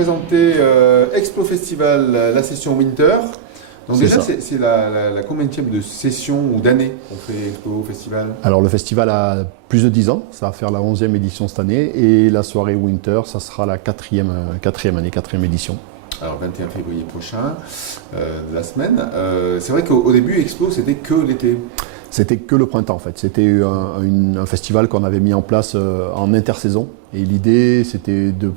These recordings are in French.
présenter Explo Festival, la session Winter. Donc déjà, c'est la combienième de session ou d'année qu'on fait Explo Festival? Alors le festival a plus de 10 ans, ça va faire la 11e édition cette année, et la soirée Winter, ça sera la 4e édition. Alors 21 février prochain, de la semaine. C'est vrai qu'au début, Explo, c'était que l'été. C'était que le printemps en fait. C'était un festival qu'on avait mis en place en intersaison. Et l'idée, c'était de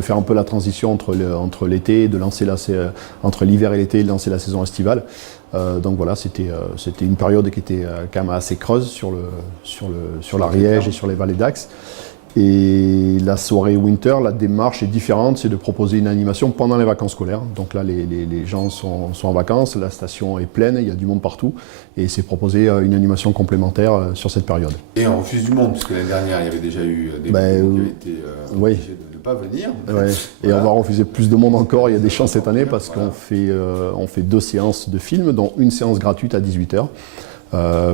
faire un peu la transition entre l'été, de lancer entre l'hiver et l'été, et de lancer la saison estivale. Donc voilà, c'était une période qui était quand même assez creuse sur l'Ariège et sur les vallées d'Axe. Et la soirée Winter, la démarche est différente, c'est de proposer une animation pendant les vacances scolaires. Donc là, les gens sont en vacances, la station est pleine, il y a du monde partout. Et c'est proposer une animation complémentaire sur cette période. Et on refuse du monde, parce que l'année dernière, il y avait déjà eu des gens qui avaient été obligés de ne pas venir. Ouais. Et on va refuser plus de monde encore, il y a des chances cette année, parce qu'on fait 2 séances de films, dont une séance gratuite à 18h.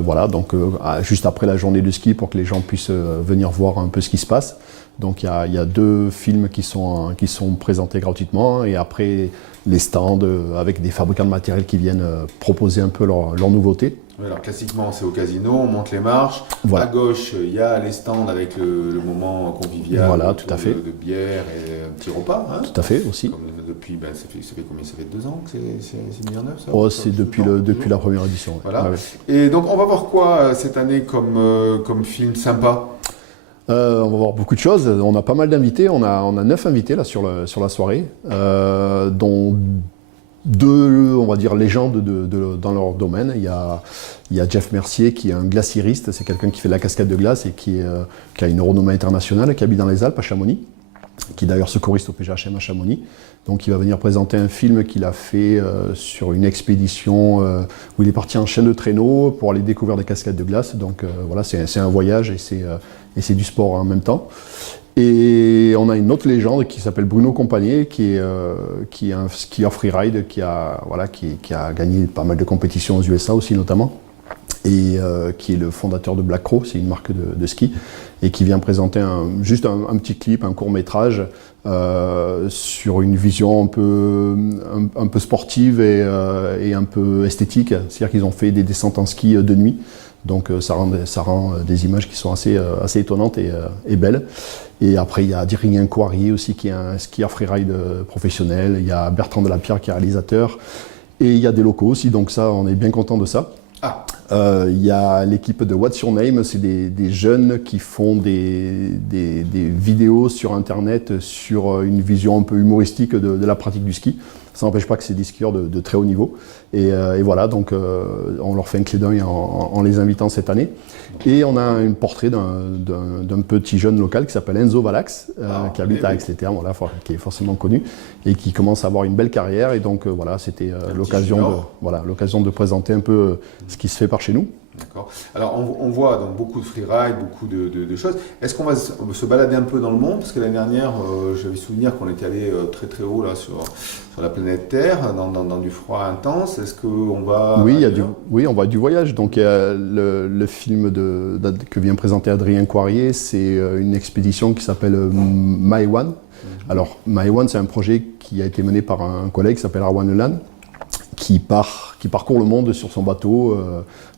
Voilà, donc juste après la journée de ski pour que les gens puissent venir voir un peu ce qui se passe. Donc il y a 2 films qui sont présentés gratuitement, et après les stands avec des fabricants de matériel qui viennent proposer un peu leurs nouveautés. Oui, alors classiquement c'est au casino, on monte les marches. Voilà. À gauche il y a les stands avec le moment convivial, voilà, tout à fait. De bière et un petit repas. Hein. Tout à fait aussi. Comme depuis, ça fait combien? Ça fait 2 ans que c'est mis en œuvre ça? C'est depuis la première édition. Ouais. Voilà. Ouais. Et donc on va voir quoi cette année comme film sympa? On va voir beaucoup de choses. On a pas mal d'invités. On a 9 invités là sur la soirée, dont 2, on va dire, légendes dans leur domaine. Il y a Jeff Mercier qui est un glaciériste. C'est quelqu'un qui fait de la cascade de glace et qui a une renommée internationale, qui habite dans les Alpes à Chamonix, qui est d'ailleurs secouriste au PGHM à Chamonix. Donc il va venir présenter un film qu'il a fait sur une expédition où il est parti en chaîne de traîneau pour aller découvrir des cascades de glace. Donc voilà, c'est un voyage et c'est du sport en même temps. Et on a une autre légende qui s'appelle Bruno Compagnier, qui est un skieur freeride qui a gagné pas mal de compétitions aux USA aussi notamment, et qui est le fondateur de Black Crow, c'est une marque de ski, et qui vient présenter juste un petit clip, un court-métrage sur une vision un peu sportive et un peu esthétique. C'est-à-dire qu'ils ont fait des descentes en ski de nuit, donc ça rend des images qui sont assez étonnantes et belles. Et après, il y a Adrien Coirier aussi, qui est un skieur freeride professionnel. Il y a Bertrand Delapierre qui est réalisateur. Et il y a des locaux aussi, donc ça, on est bien content de ça. Ah. Il y a l'équipe de What's Your Name, c'est des jeunes qui font des vidéos sur Internet sur une vision un peu humoristique de la pratique du ski. Ça n'empêche pas que c'est des skieurs de très haut niveau. Et voilà, donc on leur fait un clin d'œil en les invitant cette année. Et on a un portrait d'un petit jeune local qui s'appelle Enzo Valax, qui habite à Aix-les-Thermes, voilà, qui est forcément connu, et qui commence à avoir une belle carrière. Et donc voilà, c'était l'occasion de présenter un peu ce qui se fait par chez nous. D'accord. Alors on voit donc beaucoup de freeride, beaucoup de choses. Est-ce qu'on va se balader un peu dans le monde? Parce que l'année dernière, j'avais souvenir qu'on était allé très très haut là sur la planète Terre, dans du froid intense. Est-ce qu'on va... Oui, on va du voyage. Donc le film que vient présenter Adrien Coirier, c'est une expédition qui s'appelle My One. Alors My One, c'est un projet qui a été mené par un collègue qui s'appelle Arwan Elan, qui parcourt le monde sur son bateau.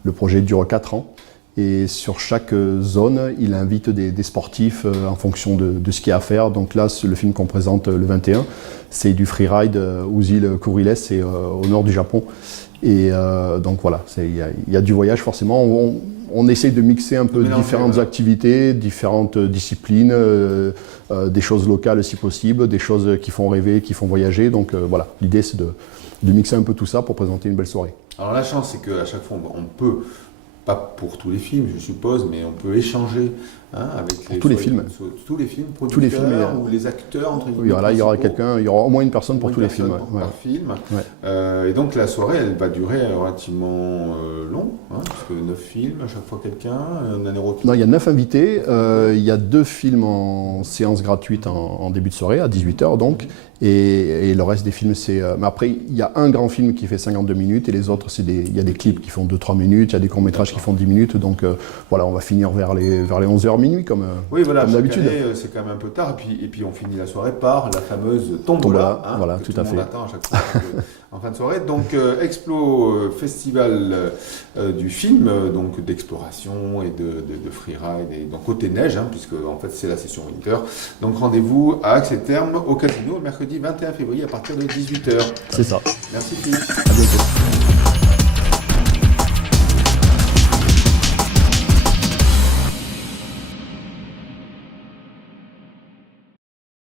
Le projet dure 4 ans. Et sur chaque zone, il invite des sportifs en fonction de ce qu'il y a à faire. Donc là, le film qu'on présente le 21, c'est du freeride aux îles Kuriles, c'est au nord du Japon. Et donc voilà, il y a du voyage forcément. On essaye de mixer un peu différentes activités, différentes disciplines, des choses locales si possible, des choses qui font rêver, qui font voyager. Donc voilà, l'idée c'est de mixer un peu tout ça pour présenter une belle soirée. Alors la chance, c'est qu'à chaque fois, on peut, pas pour tous les films, je suppose, mais on peut échanger avec tous les films. Tous les films, producteurs ou les acteurs entre guillemets. Il y aura au moins une personne pour tous les films. Par film. Ouais. Et donc la soirée, elle va durer relativement long, parce que 9 films, à chaque fois quelqu'un, Non, il y a 9 invités, il y a 2 films en séance gratuite en début de soirée, à 18h donc. Et le reste des films, c'est... mais après, il y a un grand film qui fait 52 minutes et les autres, il y a des clips qui font 2-3 minutes, il y a des courts-métrages qui font 10 minutes. Donc voilà, on va finir vers les 11h minuit comme, Oui, voilà, comme chaque d'habitude. année, c'est quand même un peu tard. Et puis on finit la soirée par la fameuse tombola, Tombola, hein, voilà, que tout tout à le monde fait. attend à chaque fois en fin de soirée. Donc Explo, festival du film, donc d'exploration et de freeride, et donc côté neige, hein, puisque en fait c'est la session winter. Donc rendez-vous à Axe-et-Thermes au casino le mercredi 21 février à partir de 18h. C'est ça. Merci Philippe. À bientôt.